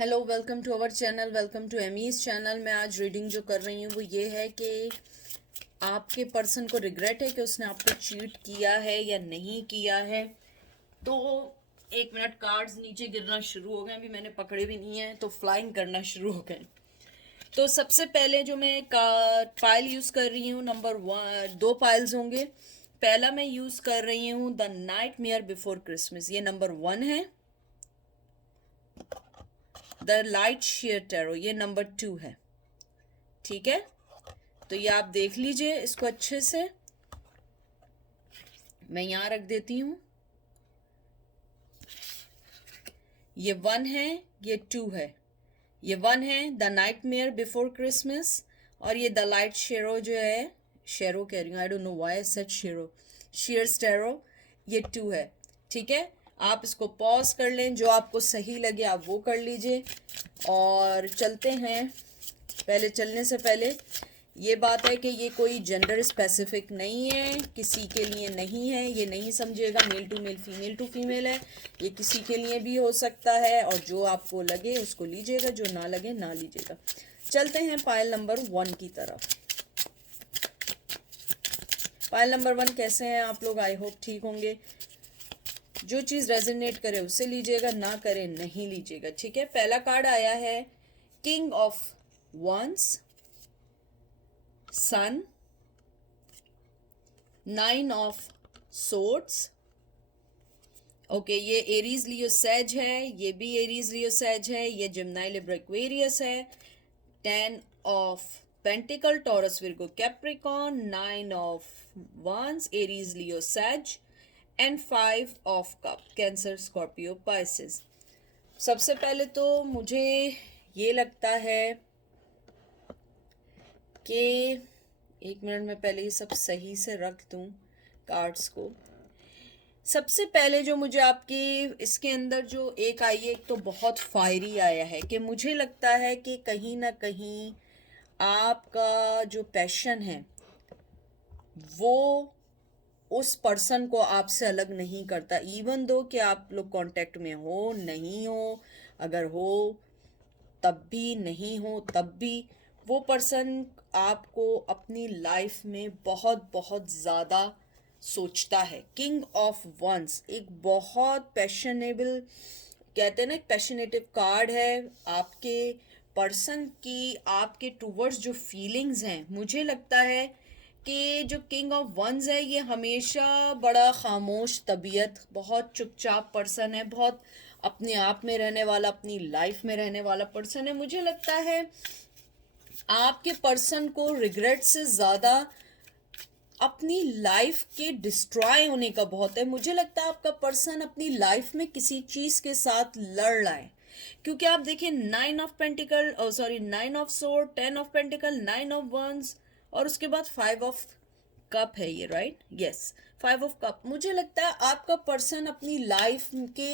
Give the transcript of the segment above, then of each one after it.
Hello, welcome to our channel, welcome to Amy's channel. मैं आज reading जो कर रही हूँ वो ये है कि आपके पर्सन को रिग्रेट है कि उसने आपको चीट किया है या नहीं किया है। तो एक मिनट, कार्ड्स नीचे गिरना शुरू हो गए, अभी मैंने पकड़े भी नहीं है तो फ्लाइंग करना शुरू हो गए। तो सबसे पहले जो मैं पाइल यूज़ कर रही हूँ, नंबर 1, 2 पाइल्स होंगे। पहला मैं यूज़ कर रही हूँ the night mayor before Christmas, ये नंबर 1 है। द लाइट शेयर टैरो, ये नंबर 2 है। ठीक है, तो ये आप देख लीजिए इसको अच्छे से। मैं यहाँ रख देती हूँ। ये 1 है, ये 2 है। ये 1 है the night mayor before Christmas, और ये द लाइट शेरो जो है, शेरो कह रही हूँ, I don't know why I said शेरो, शेयर स्टेरो, ये 2 है। ठीक है, आप इसको पॉज कर लें, जो आपको सही लगे आप वो कर लीजिए और चलते हैं। पहले चलने से पहले ये बात है कि ये कोई जेंडर स्पेसिफिक नहीं है, किसी के लिए नहीं है। ये नहीं समझेगा male to male, female to female है। ये किसी के लिए भी हो सकता है, और जो आपको लगे उसको लीजिएगा, जो ना लगे ना लीजिएगा। चलते हैं पाइल नंबर 1 की तरफ। पाइल नंबर 1 कैसे हैं आप लोग? आई होप ठीक होंगे। जो चीज़ रेजोनेट करे उससे लीजिएगा, ना करे नहीं लीजिएगा। ठीक है, पहला कार्ड आया है king of wands, sun, 9 of swords. Okay, ये एरीज लियो सेज है, ये भी एरीज लियो सेज है, ये जिम्नाई लिब्रा एक्वेरियस है। 10 of pentacle, Taurus Virgo Capricorn, 9 of wands, Aries Leo Sage, and 5 of cup, Cancer Scorpio Pisces. सबसे पहले तो मुझे ये लगता है कि एक मिनट में पहले ये सब सही से रख दूं कार्ड्स को। सबसे पहले जो मुझे आपकी इसके अंदर जो एक आई है, एक तो बहुत फायरी आया है कि मुझे लगता है कि कहीं ना कहीं आपका जो पैशन है वो उस पर्सन को आपसे अलग नहीं करता, इवन दो कि आप लोग कांटेक्ट में हो नहीं हो, अगर हो तब भी, नहीं हो तब भी, वो पर्सन आपको अपनी लाइफ में बहुत बहुत ज़्यादा सोचता है। किंग ऑफ वंस एक बहुत पैशनेबल, कहते हैं ना, एक पैशनेटिव कार्ड है। आपके पर्सन की आपके टूवर्ड्स जो फीलिंग्स हैं, मुझे लगता है कि जो किंग ऑफ वंस है ये हमेशा बड़ा खामोश तबीयत, बहुत चुपचाप पर्सन है, बहुत अपने आप में रहने वाला, अपनी लाइफ में रहने वाला पर्सन है। मुझे लगता है आपके पर्सन को रिग्रेट से ज़्यादा अपनी लाइफ के डिस्ट्रॉय होने का बहुत है। मुझे लगता है आपका पर्सन अपनी लाइफ में किसी चीज़ के साथ लड़ रहा है, क्योंकि आप देखिए 9 of pentacle, sorry 9 of sword, 10 of pentacle, 9 of wands, और उसके बाद 5 ऑफ कप है ये, राइट? Yes, 5 of cup. मुझे लगता है आपका पर्सन अपनी लाइफ के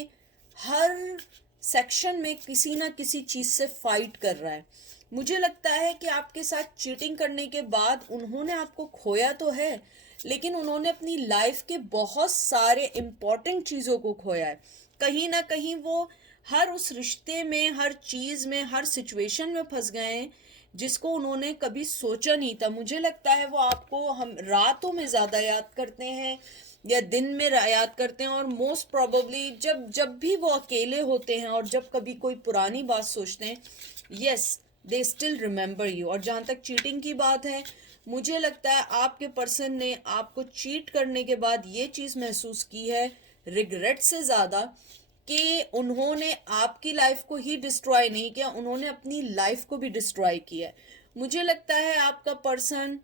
हर सेक्शन में किसी ना किसी चीज़ से फाइट कर रहा है। मुझे लगता है कि आपके साथ चीटिंग करने के बाद उन्होंने आपको खोया तो है, लेकिन उन्होंने अपनी लाइफ के बहुत सारे इम्पोर्टेंट चीज़ों को खोया है। कहीं ना कहीं वो हर उस रिश्ते में, हर चीज़ में, हर सिचुएशन में फंस गए हैं जिसको उन्होंने कभी सोचा नहीं था। मुझे लगता है वो आपको हम रातों में ज़्यादा याद करते हैं या दिन में याद करते हैं, और मोस्ट प्रोबेबली जब जब भी वो अकेले होते हैं और जब कभी कोई पुरानी बात सोचते हैं, yes they still remember you. और जहाँ तक चीटिंग की बात है, मुझे लगता है आपके पर्सन ने आपको चीट करने के बाद ये चीज़ महसूस की है रिग्रेट से ज़्यादा, कि उन्होंने आपकी लाइफ को ही डिस्ट्रॉय नहीं किया, उन्होंने अपनी लाइफ को भी डिस्ट्रॉय किया है। मुझे लगता है आपका पर्सन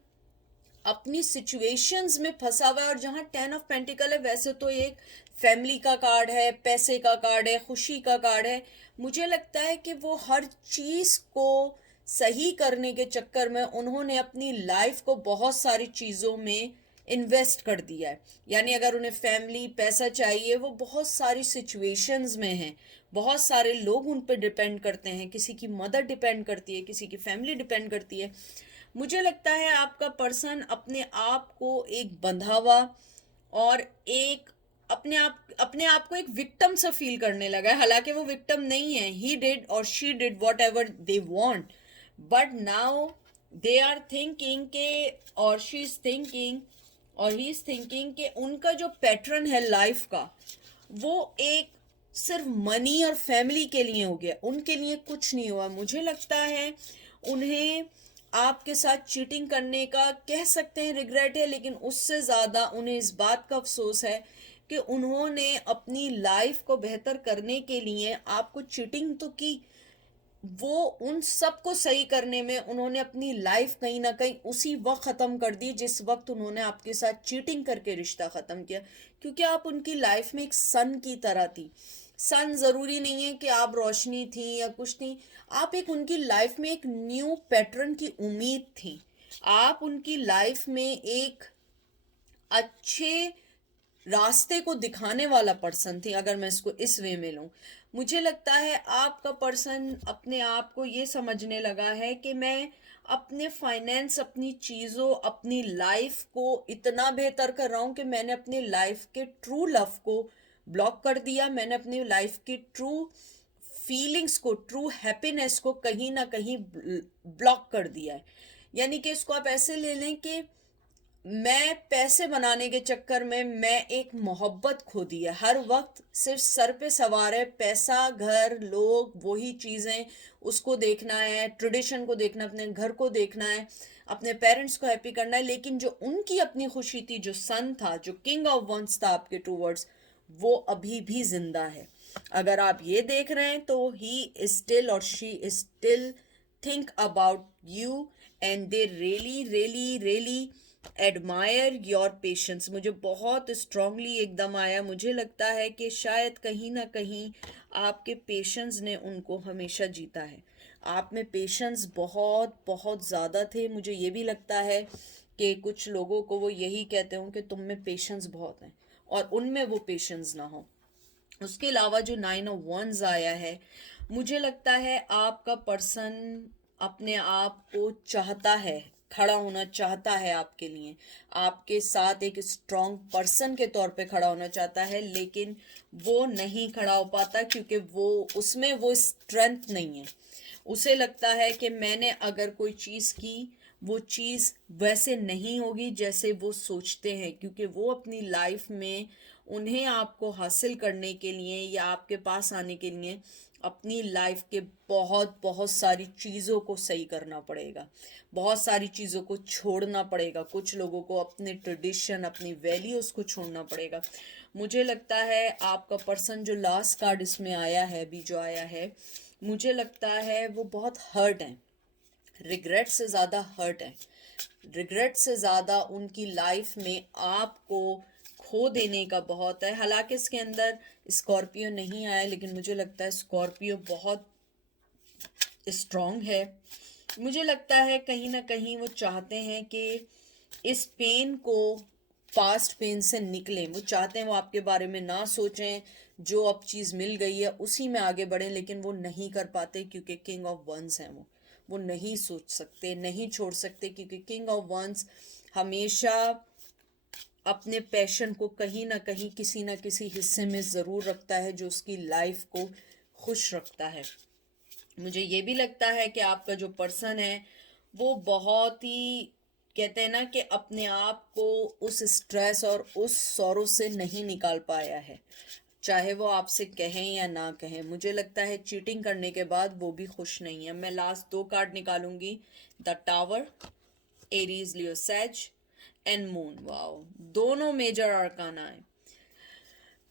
अपनी सिचुएशंस में फंसा हुआ है। और जहाँ 10 ऑफ पेंटिकल है, वैसे तो एक फैमिली का कार्ड है, पैसे का कार्ड है, खुशी का कार्ड है। मुझे लगता है कि वो हर चीज़ को सही करने के चक्कर में उन्होंने अपनी लाइफ को बहुत सारी चीज़ों में इन्वेस्ट कर दिया है। यानी अगर उन्हें फैमिली, पैसा चाहिए, वो बहुत सारी सिचुएशंस में हैं, बहुत सारे लोग उन पर डिपेंड करते हैं, किसी की मदर डिपेंड करती है, किसी की फैमिली डिपेंड करती है। मुझे लगता है आपका पर्सन अपने आप को एक बंधा हुआ और एक अपने आप को एक विक्टिम सा फील करने लगा है, हालांकि वो विक्टिम नहीं है. ही डिड और she did whatever they want, but now they are thinking के, और शी इज थिंकिंग और ही इज थिंकिंग कि उनका जो पैटर्न है लाइफ का, वो एक सिर्फ मनी और फैमिली के लिए हो गया, उनके लिए कुछ नहीं हुआ. मुझे लगता है उन्हें आपके साथ चीटिंग करने का, कह सकते हैं, रिग्रेट है, लेकिन उससे ज़्यादा उन्हें इस बात का अफसोस है कि उन्होंने अपनी लाइफ को बेहतर करने के लिए आपको चीटिंग तो की, वो उन सबको सही करने में उन्होंने अपनी लाइफ कहीं ना कहीं उसी वक्त ख़त्म कर दी जिस वक्त उन्होंने आपके साथ चीटिंग करके रिश्ता ख़त्म किया. क्योंकि आप उनकी लाइफ में एक सन की तरह थी. सन ज़रूरी नहीं है कि आप रोशनी थी या कुछ थी, आप एक उनकी लाइफ में एक न्यू पैटर्न की उम्मीद थी. आप उनकी लाइफ में एक अच्छे रास्ते को दिखाने वाला पर्सन थी, अगर मैं इसको इस वे में लूँ. मुझे लगता है आपका पर्सन अपने आप को ये समझने लगा है कि मैं अपने फाइनेंस, अपनी चीज़ों, अपनी लाइफ को इतना बेहतर कर रहा हूँ कि मैंने अपनी लाइफ के ट्रू लव को ब्लॉक कर दिया, मैंने अपनी लाइफ की ट्रू फीलिंग्स को, ट्रू हैप्पीनेस को कहीं ना कहीं ब्लॉक कर दिया है. यानी कि इसको आप ऐसे ले लें कि मैं पैसे बनाने के चक्कर में मैं एक मोहब्बत खो दी है. हर वक्त सिर्फ सर पे सवार है पैसा, घर, लोग, वही चीज़ें, उसको देखना है, ट्रेडिशन को देखना, अपने घर को देखना है, अपने पेरेंट्स को हैप्पी करना है. लेकिन जो उनकी अपनी खुशी थी, जो सन था, जो किंग ऑफ वंस था आपके टू वर्ड्स, वो अभी भी जिंदा है. अगर आप ये देख रहे हैं तो ही इज स्टिल और she is still think about you, and they really really really admire your patience. मुझे बहुत स्ट्रांगली एकदम आया, मुझे लगता है कि शायद कहीं ना कहीं आपके पेशेंस ने उनको हमेशा जीता है. आप में पेशेंस बहुत बहुत ज़्यादा थे. मुझे ये भी लगता है कि कुछ लोगों को वो यही कहते हों कि तुम में पेशेंस बहुत है और उनमें वो पेशेंस ना हो. उसके अलावा जो 9 of Wands आया है, मुझे लगता है आपका पर्सन अपने आप को चाहता है, खड़ा होना चाहता है आपके लिए, आपके साथ एक स्ट्रॉन्ग पर्सन के तौर पे खड़ा होना चाहता है, लेकिन वो नहीं खड़ा हो पाता क्योंकि वो, उसमें वो स्ट्रेंथ नहीं है. उसे लगता है कि मैंने अगर कोई चीज़ की, वो चीज़ वैसे नहीं होगी जैसे वो सोचते हैं, क्योंकि वो अपनी लाइफ में, उन्हें आपको हासिल करने के लिए या आपके पास आने के लिए अपनी लाइफ के बहुत बहुत सारी चीज़ों को सही करना पड़ेगा, बहुत सारी चीज़ों को छोड़ना पड़ेगा. कुछ लोगों को अपने ट्रेडिशन, अपनी वैल्यूज़ को छोड़ना पड़ेगा. मुझे लगता है आपका पर्सन, जो लास्ट कार्ड इसमें आया है, अभी जो आया है, मुझे लगता है वो बहुत हर्ट है. रिग्रेट से ज़्यादा हर्ट है. रिग्रेट से ज़्यादा उनकी लाइफ में आपको खो देने का बहुत है. हालांकि इसके अंदर स्कॉर्पियो नहीं आया, लेकिन मुझे लगता है स्कॉर्पियो बहुत स्ट्रॉन्ग है. मुझे लगता है कहीं ना कहीं वो चाहते हैं कि इस पेन को, पास्ट पेन से निकलें. वो चाहते हैं वो आपके बारे में ना सोचें, जो अब चीज़ मिल गई है उसी में आगे बढ़ें, लेकिन वो नहीं कर पाते क्योंकि किंग ऑफ वंस हैं वो नहीं सोच सकते, नहीं छोड़ सकते, क्योंकि किंग ऑफ वंस हमेशा अपने पैशन को कहीं ना कहीं किसी ना किसी हिस्से में ज़रूर रखता है जो उसकी लाइफ को खुश रखता है. मुझे ये भी लगता है कि आपका जो पर्सन है वो बहुत ही, कहते हैं ना कि अपने आप को उस स्ट्रेस और उस सौरों से नहीं निकाल पाया है, चाहे वो आपसे कहें या ना कहें. मुझे लगता है चीटिंग करने के बाद वो भी खुश नहीं है. मैं लास्ट 2 कार्ड निकालूंगी, द टावर, एरीज, लियो, सैज एंड मून. वाओ, दोनों मेजर आर्काना है.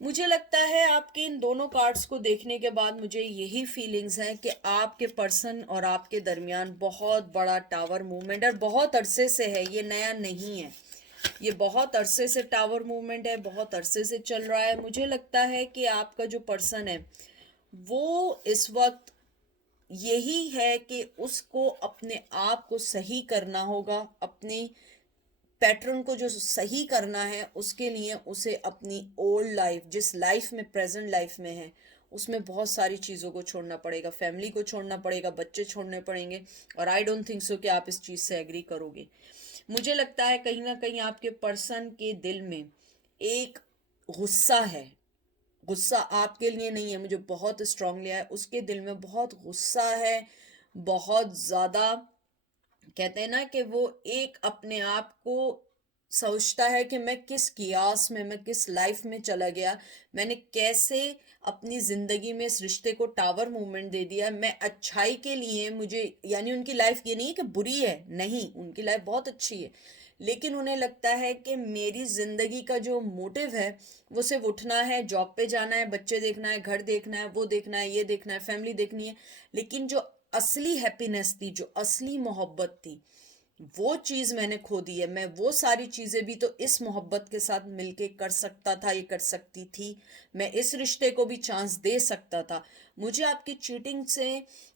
मुझे लगता है आपके इन दोनों कार्ड्स को देखने के बाद मुझे यही फीलिंग्स हैं कि आपके पर्सन और आपके दरमियान बहुत बड़ा टावर मूवमेंट है. बहुत अरसे से है, ये नया नहीं है, ये बहुत अरसे से टावर मूवमेंट है, बहुत अरसे से चल रहा है. मुझे लगता है कि आपका जो पर्सन है वो इस वक्त यही है कि उसको अपने आप को सही करना होगा, अपनी पैटर्न को जो सही करना है उसके लिए उसे अपनी ओल्ड लाइफ, जिस लाइफ में, प्रेजेंट लाइफ में है, उसमें बहुत सारी चीज़ों को छोड़ना पड़ेगा. फैमिली को छोड़ना पड़ेगा, बच्चे छोड़ने पड़ेंगे. और आई डोंट थिंक सो कि आप इस चीज़ से एग्री करोगे. मुझे लगता है कहीं ना कहीं आपके पर्सन के दिल में एक गुस्सा है, गुस्सा आपके लिए नहीं है, मुझे बहुत स्ट्रांगली है, उसके दिल में बहुत गुस्सा है, बहुत ज़्यादा। कहते हैं ना कि वो एक अपने आप को सोचता है कि मैं किस कियास में, मैं किस लाइफ में चला गया, मैंने कैसे अपनी जिंदगी में इस रिश्ते को टावर मूवमेंट दे दिया। मैं अच्छाई के लिए, मुझे यानी उनकी लाइफ ये नहीं है कि बुरी है, नहीं, उनकी लाइफ बहुत अच्छी है, लेकिन उन्हें लगता है कि मेरी जिंदगी का जो मोटिव है वो सिर्फ उठना है, जॉब पे जाना है, बच्चे देखना है, घर देखना है, वो देखना है, ये देखना है, फैमिली देखनी है। लेकिन जो असली हैप्पीनेस थी, जो असली मोहब्बत थी, वो चीज मैंने खो दी है। मैं वो सारी चीजें भी तो इस मोहब्बत के साथ मिलके कर सकता था, ये कर सकती थी, मैं इस रिश्ते को भी चांस दे सकता था। मुझे आपकी चीटिंग से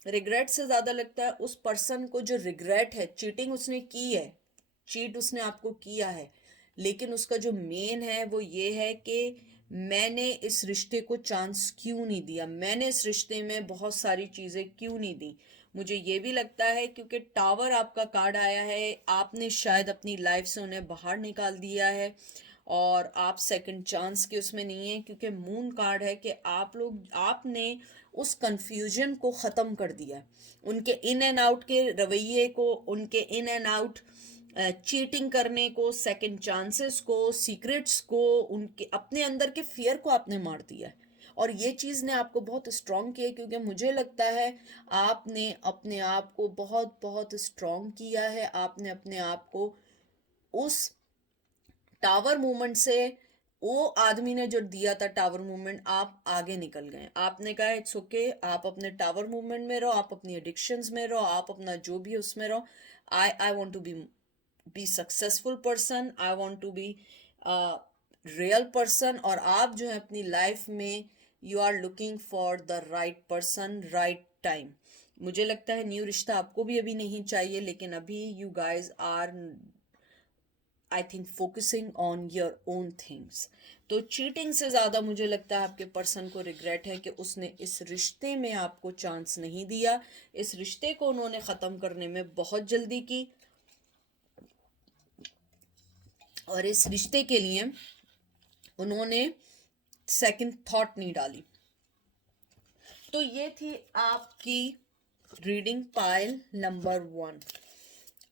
रिग्रेट से ज्यादा लगता है उस पर्सन को जो रिग्रेट है, चीटिंग उसने की है, चीट उसने आपको किया है, लेकिन उसका जो मेन है वो ये है कि मैंने इस रिश्ते को चांस क्यों नहीं दिया, मैंने इस रिश्ते में बहुत सारी चीजें क्यों नहीं दी। मुझे ये भी लगता है क्योंकि टावर आपका कार्ड आया है, आपने शायद अपनी लाइफ से उन्हें बाहर निकाल दिया है और आप सेकंड चांस के उसमें नहीं है, क्योंकि मून कार्ड है कि आपने उस कंफ्यूजन को ख़त्म कर दिया, उनके इन एंड आउट के रवैये को, उनके इन एंड आउट चीटिंग करने को, सेकंड चांसेस को, सीक्रेट्स को, उनके अपने अंदर के फियर को आपने मार दिया है। और ये चीज़ ने आपको बहुत स्ट्रांग किया, क्योंकि मुझे लगता है आपने अपने आप को बहुत बहुत स्ट्रांग किया है, आपने अपने आप को उस टावर मूवमेंट से, वो आदमी ने जो दिया था टावर मूवमेंट, आप आगे निकल गए, आपने कहा इट्स ओके, आप अपने टावर मूवमेंट में रहो, आप अपनी एडिक्शंस में रहो, आप अपना जो भी उसमें रहो। I want to be successful person, I want to be real person. और आप जो है अपनी लाइफ में you are looking for the right person, right time. मुझे लगता है न्यू रिश्ता आपको भी अभी नहीं चाहिए, लेकिन अभी you guys are, I think, focusing on your own things. तो चीटिंग से ज़्यादा मुझे लगता है आपके पर्सन को रिग्रेट है कि उसने इस रिश्ते में आपको चांस नहीं दिया, इस रिश्ते को उन्होंने ख़त्म करने में बहुत जल्दी की, और इस रिश्ते के लिए उन्होंने सेकंड थॉट नहीं डाली। तो ये थी आपकी रीडिंग पाइल नंबर 1।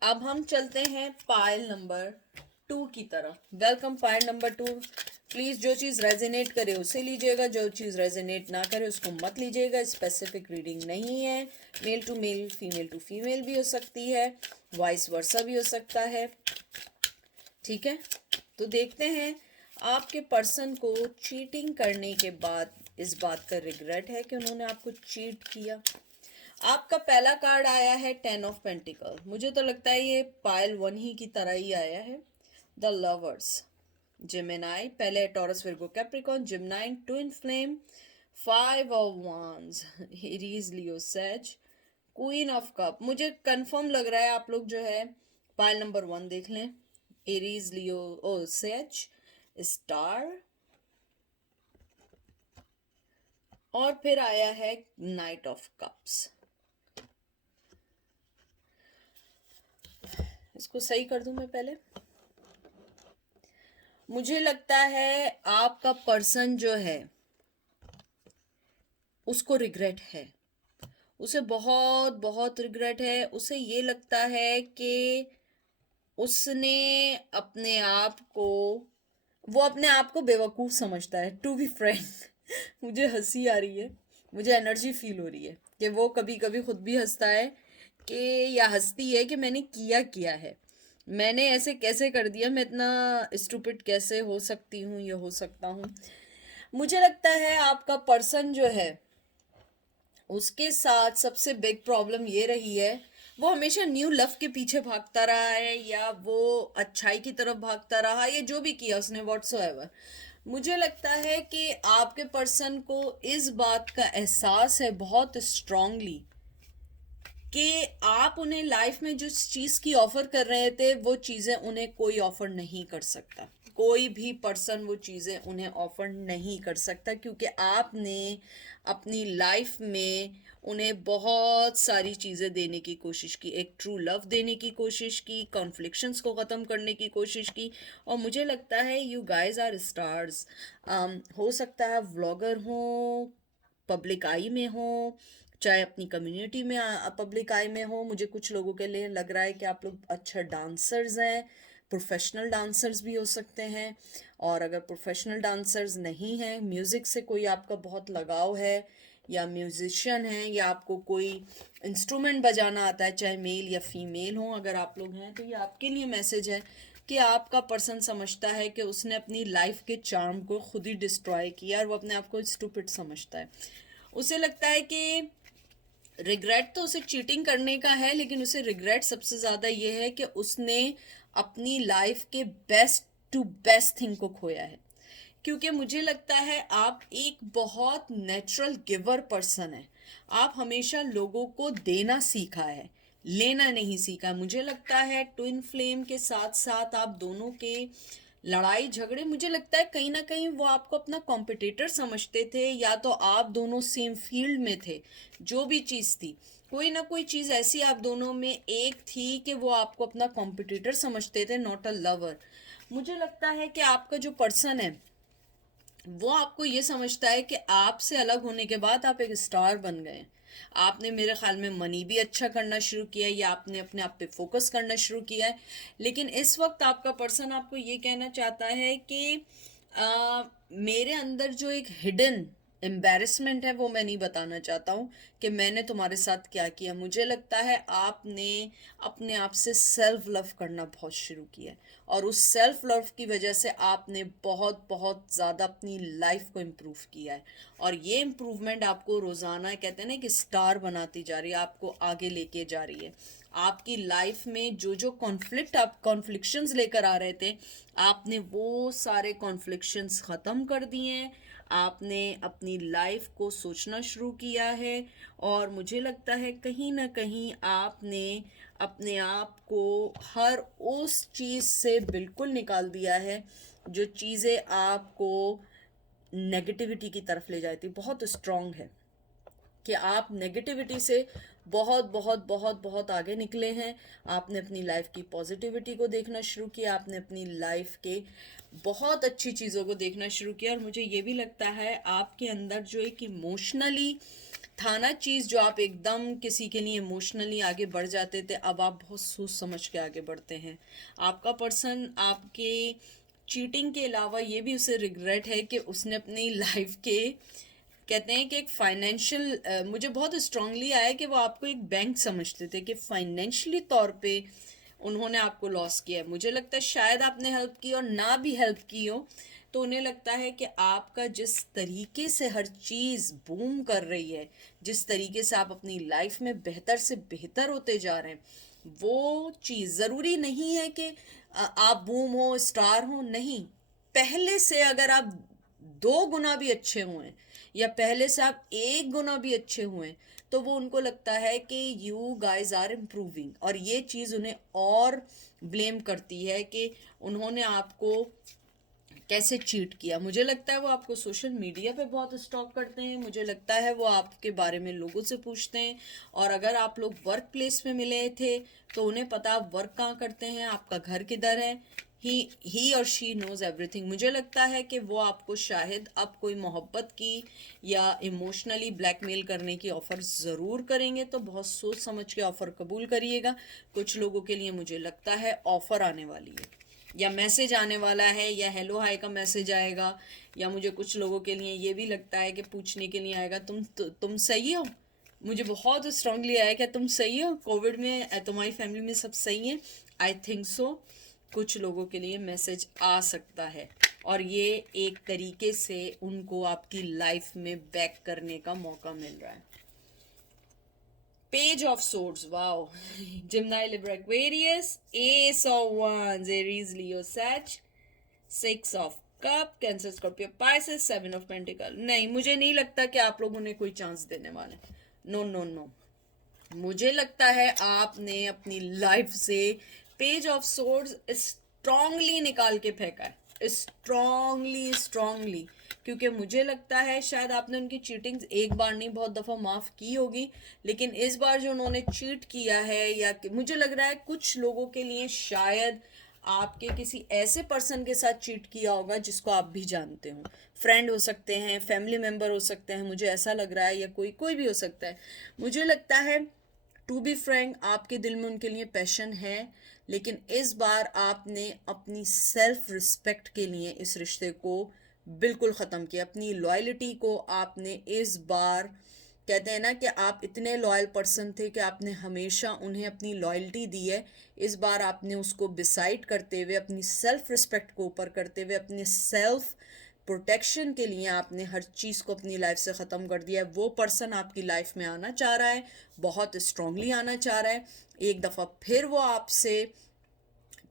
अब हम चलते हैं पाइल नंबर 2 की तरफ। Welcome pile number 2। प्लीज जो चीज रेजोनेट करे उसे लीजिएगा, जो चीज रेजोनेट ना करे उसको मत लीजिएगा। स्पेसिफिक रीडिंग नहीं है, male to male, female to female भी हो सकती है, वाइस वर्सा भी हो सकता है, ठीक है। तो देखते हैं आपके पर्सन को चीटिंग करने के बाद इस बात का रिग्रेट है कि उन्होंने आपको चीट किया। आपका पहला कार्ड आया है 10 ऑफ पेंटिकल। मुझे तो लगता है ये पाइल 1 ही की तरह ही आया है। द लवर्स, जेमिनाई, पहले taurus, Virgo, Capricorn, Gemini, twin flame, 5 of wands, Aries, Leo, says, queen of cup. मुझे कंफर्म लग रहा है आप लोग जो है पाइल नंबर 1 देख लें। एरीज, लियो, ओ सेज, स्टार, और फिर आया है नाइट ऑफ कप्स। इसको सही कर दूं मैं पहले। मुझे लगता है आपका पर्सन जो है उसको रिग्रेट है, उसे बहुत बहुत रिग्रेट है। उसे ये लगता है कि उसने अपने आप को, वो अपने आप को बेवकूफ़ समझता है, टू बी फ्रैंक। मुझे हंसी आ रही है, मुझे एनर्जी फील हो रही है कि वो कभी कभी खुद भी हंसता है कि, या हंसती है कि मैंने किया है, मैंने ऐसे कैसे कर दिया, मैं इतना स्टूपिड कैसे हो सकती हूँ, ये हो सकता हूँ। मुझे लगता है आपका पर्सन जो है उसके साथ सबसे बिग प्रॉब्लम ये रही है, वो हमेशा न्यू लव के पीछे भागता रहा है, या वो अच्छाई की तरफ भागता रहा, ये जो भी किया उसने व्हाट्सोएवर। मुझे लगता है कि आपके पर्सन को इस बात का एहसास है बहुत स्ट्रांगली कि आप उन्हें लाइफ में जिस चीज़ की ऑफर कर रहे थे वो चीज़ें उन्हें कोई ऑफर नहीं कर सकता। कोई भी पर्सन वो चीज़ें उन्हें ऑफर नहीं कर सकता, क्योंकि आपने अपनी लाइफ में उन्हें बहुत सारी चीज़ें देने की कोशिश की, एक ट्रू लव देने की कोशिश की, कॉन्फ्लिक्शंस को ख़त्म करने की कोशिश की। और मुझे लगता है यू गाइज आर स्टार्स। हो सकता है व्लॉगर हो, पब्लिक आई में हो, चाहे अपनी कम्युनिटी में पब्लिक आई में हो। मुझे कुछ लोगों के लिए लग रहा है कि आप लोग अच्छे डांसर्स हैं, प्रोफेशनल डांसर्स भी हो सकते हैं। और अगर प्रोफेशनल डांसर्स नहीं हैं, म्यूज़िक से कोई आपका बहुत लगाव है, या म्यूजिशियन है, या आपको कोई इंस्ट्रूमेंट बजाना आता है, चाहे मेल या फीमेल हो, अगर आप लोग हैं, तो ये आपके लिए मैसेज है कि आपका पर्सन समझता है कि उसने अपनी लाइफ के चार्म को खुद ही डिस्ट्रॉय किया, और वो अपने आप को स्टूपिड समझता है। उसे लगता है कि रिग्रेट तो उसे चीटिंग करने का है, लेकिन उसे रिग्रेट सबसे ज़्यादा ये है कि उसने अपनी लाइफ के बेस्ट टू बेस्ट थिंग को खोया है। क्योंकि मुझे लगता है आप एक बहुत नेचुरल गिवर पर्सन है। आप हमेशा लोगों को देना सीखा है, लेना नहीं सीखा। मुझे लगता है ट्विन फ्लेम के साथ साथ आप दोनों के लड़ाई झगड़े, मुझे लगता है कहीं ना कहीं वो आपको अपना कॉम्पिटिटर समझते थे, या तो आप दोनों सेम फील्ड में थे। जो भी चीज़ थी, कोई ना कोई चीज़ ऐसी आप दोनों में एक थी कि वो आपको अपना कॉम्पिटिटर समझते थे, नॉट अ लवर। मुझे लगता है कि आपका जो पर्सन है वो आपको ये समझता है कि आपसे अलग होने के बाद आप एक स्टार बन गए। आपने मेरे ख्याल में मनी भी अच्छा करना शुरू किया है, या आपने अपने आप पे फोकस करना शुरू किया है। लेकिन इस वक्त आपका पर्सन आपको ये कहना चाहता है कि मेरे अंदर जो एक हिडन एम्बैरेसमेंट है वो मैं नहीं बताना चाहता हूँ कि मैंने तुम्हारे साथ क्या किया। मुझे लगता है आपने अपने आप से सेल्फ लव करना बहुत शुरू किया है, और उस सेल्फ लव की वजह से आपने बहुत बहुत ज़्यादा अपनी लाइफ को इम्प्रूव किया है। और ये इम्प्रूवमेंट आपको रोज़ाना, कहते हैं ना कि स्टार बनाती जा रही है, आपको आगे लेके जा रही है। आपकी लाइफ में जो जो कॉन्फ्लिक्शंस लेकर आ रहे थे, आपने वो सारे कॉन्फ्लिक्शंस ख़त्म कर दिए हैं। आपने अपनी लाइफ को सोचना शुरू किया है, और मुझे लगता है कहीं ना कहीं आपने अपने आप को हर उस चीज़ से बिल्कुल निकाल दिया है जो चीज़ें आपको नेगेटिविटी की तरफ ले जाती। बहुत स्ट्रांग है कि आप नेगेटिविटी से बहुत बहुत बहुत बहुत आगे निकले हैं। आपने अपनी लाइफ की पॉजिटिविटी को देखना शुरू किया, आपने अपनी लाइफ के बहुत अच्छी चीज़ों को देखना शुरू किया। और मुझे ये भी लगता है आपके अंदर जो एक इमोशनली था ना चीज़, जो आप एकदम किसी के लिए इमोशनली आगे बढ़ जाते थे, अब आप बहुत सोच समझ के आगे बढ़ते हैं। आपका पर्सन आपके चीटिंग के अलावा ये भी उसे रिग्रेट है कि उसने अपनी लाइफ के, कहते हैं कि एक फाइनेंशियल, मुझे बहुत स्ट्रांगली आया कि वो आपको एक बैंक समझते थे, कि फाइनेंशियली तौर पे उन्होंने आपको लॉस किया है। मुझे लगता है शायद आपने हेल्प की और ना भी हेल्प की हो, तो उन्हें लगता है कि आपका जिस तरीके से हर चीज़ बूम कर रही है, जिस तरीके से आप अपनी लाइफ में बेहतर से बेहतर होते जा रहे हैं, वो चीज़ ज़रूरी नहीं है कि आप बूम हो, स्टार हो, नहीं। पहले से अगर आप 2 गुना भी अच्छे हुए, या पहले से आप 1 गुना भी अच्छे हुए, तो वो उनको लगता है कि यू गाइज आर इम्प्रूविंग। और ये चीज़ उन्हें और ब्लेम करती है कि उन्होंने आपको कैसे चीट किया। मुझे लगता है वो आपको सोशल मीडिया पे बहुत स्टॉक करते हैं, मुझे लगता है वो आपके बारे में लोगों से पूछते हैं। और अगर आप लोग वर्क प्लेस में मिले थे तो उन्हें पता आप वर्क कहाँ करते हैं, आपका घर किधर है। ही और शी नोज एवरीथिंग। मुझे लगता है कि वो आपको शायद अब कोई मोहब्बत की या इमोशनली ब्लैकमेल करने की ऑफ़र ज़रूर करेंगे, तो बहुत सोच समझ के ऑफ़र कबूल करिएगा। कुछ लोगों के लिए मुझे लगता है ऑफ़र आने वाली है, या मैसेज आने वाला है, या हेलो हाय का मैसेज आएगा, या मुझे कुछ लोगों के लिए ये भी लगता है कि पूछने के लिए आएगा तुम सही हो। मुझे बहुत स्ट्रांगली आया कि तुम सही हो, कोविड में तुम्हारी फैमिली में सब सही है। आई थिंक सो कुछ लोगों के लिए मैसेज आ सकता है, और ये एक तरीके से उनको आपकी लाइफ में बैक करने का मौका मिल रहा है। Page of Swords, wow. Gemini, Libra, Aquarius, Ace of Wands, Aries, Leo, Sag, 6 of Cup, Cancer, Scorpio, Pisces, 7 of Pentacle. नहीं, मुझे नहीं लगता कि आप लोगों ने कोई चांस देने वाले। नो नो नो, मुझे लगता है आपने अपनी लाइफ से पेज ऑफ सोर्ड्स स्ट्रांगली निकाल के फेंका है, स्ट्रांगली स्ट्रांगली, क्योंकि मुझे लगता है शायद आपने उनकी चीटिंग एक बार नहीं बहुत दफ़ा माफ़ की होगी, लेकिन इस बार जो उन्होंने चीट किया है, या मुझे लग रहा है कुछ लोगों के लिए शायद आपके किसी ऐसे पर्सन के साथ चीट किया होगा जिसको आप भी जानते हो। फ्रेंड हो सकते हैं, फैमिली मेम्बर हो सकते हैं, मुझे ऐसा लग रहा है, या कोई कोई भी हो सकता है। मुझे लगता है टू बी फ्रैंक आपके दिल में उनके लिए पैशन है, लेकिन इस बार आपने अपनी सेल्फ रिस्पेक्ट के लिए इस रिश्ते को बिल्कुल ख़त्म किया। अपनी लॉयल्टी को आपने इस बार, कहते हैं ना कि आप इतने लॉयल पर्सन थे कि आपने हमेशा उन्हें अपनी लॉयल्टी दी है। इस बार आपने उसको डिसाइड करते हुए, अपनी सेल्फ रिस्पेक्ट को ऊपर करते हुए, अपने सेल्फ प्रोटेक्शन के लिए आपने हर चीज़ को अपनी लाइफ से ख़त्म कर दिया है। वो पर्सन आपकी लाइफ में आना चाह रहा है, बहुत स्ट्रांगली आना चाह रहा है। एक दफ़ा फिर वो आपसे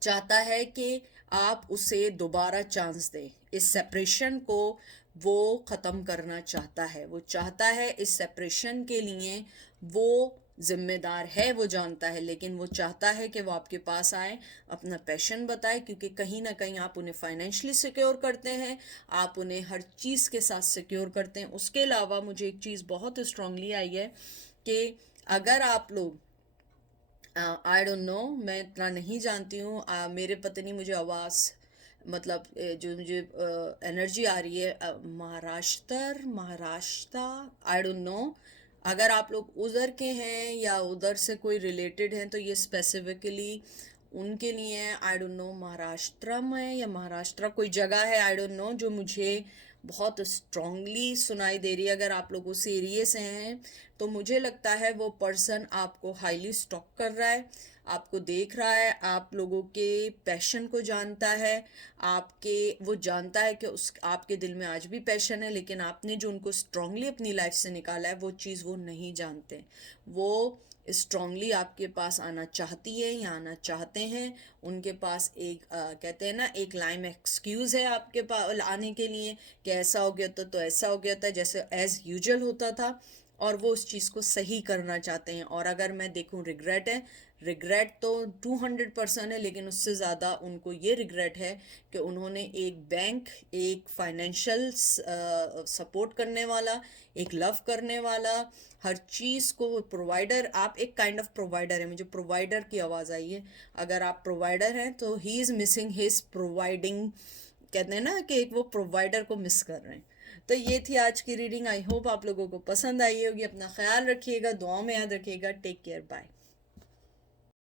चाहता है कि आप उसे दोबारा चांस दें। इस सेपरेशन को वो ख़त्म करना चाहता है। वो चाहता है इस सेपरेशन के लिए वो जिम्मेदार है, वो जानता है, लेकिन वो चाहता है कि वो आपके पास आए, अपना पैशन बताए, क्योंकि कहीं ना कहीं आप उन्हें फाइनेंशियली सिक्योर करते हैं, आप उन्हें हर चीज़ के साथ सिक्योर करते हैं। उसके अलावा मुझे एक चीज़ बहुत स्ट्रांगली आई है कि अगर आप लोग, आई डोंट नो, मैं इतना नहीं जानती हूँ, मेरे पत्नी मुझे आवाज़, मतलब जो मुझे एनर्जी आ रही है, महाराष्ट्र, आई डोंट नो, अगर आप लोग उधर के हैं या उधर से कोई रिलेटेड हैं तो ये स्पेसिफिकली उनके लिए है। आई डोंट नो महाराष्ट्र में या महाराष्ट्र कोई जगह है, आई डोंट नो, जो मुझे बहुत स्ट्रांगली सुनाई दे रही है। अगर आप लोग उस एरिए से हैं तो मुझे लगता है वो पर्सन आपको हाईली स्टॉक कर रहा है, आपको देख रहा है, आप लोगों के पैशन को जानता है, आपके, वो जानता है कि उस आपके दिल में आज भी पैशन है, लेकिन आपने जो उनको स्ट्रांगली अपनी लाइफ से निकाला है वो चीज़ वो नहीं जानते। वो स्ट्रांगली आपके पास आना चाहती है या आना चाहते हैं। उनके पास एक कहते हैं ना, एक लाइम एक्सक्यूज़ है आपके पास आने के लिए कि ऐसा हो गया तो ऐसा हो गया था, जैसे एज़ यूजुअल होता था, और वो उस चीज़ को सही करना चाहते हैं। और अगर मैं देखूं रिग्रेट है, रिग्रेट तो 200% है, लेकिन उससे ज़्यादा उनको ये रिग्रेट है कि उन्होंने एक बैंक, एक फाइनेंशियल सपोर्ट करने वाला, एक लव करने वाला, हर चीज़ को प्रोवाइडर, आप एक काइंड ऑफ प्रोवाइडर है। मुझे प्रोवाइडर की आवाज़ आई है। अगर आप प्रोवाइडर हैं तो he is missing his providing, कहते हैं ना कि एक वो प्रोवाइडर को मिस कर रहे हैं। तो ये थी आज की रीडिंग। आई होप आप लोगों को पसंद आई होगी। अपना ख्याल रखिएगा, दुआओं में याद रखिएगा। Take care, bye.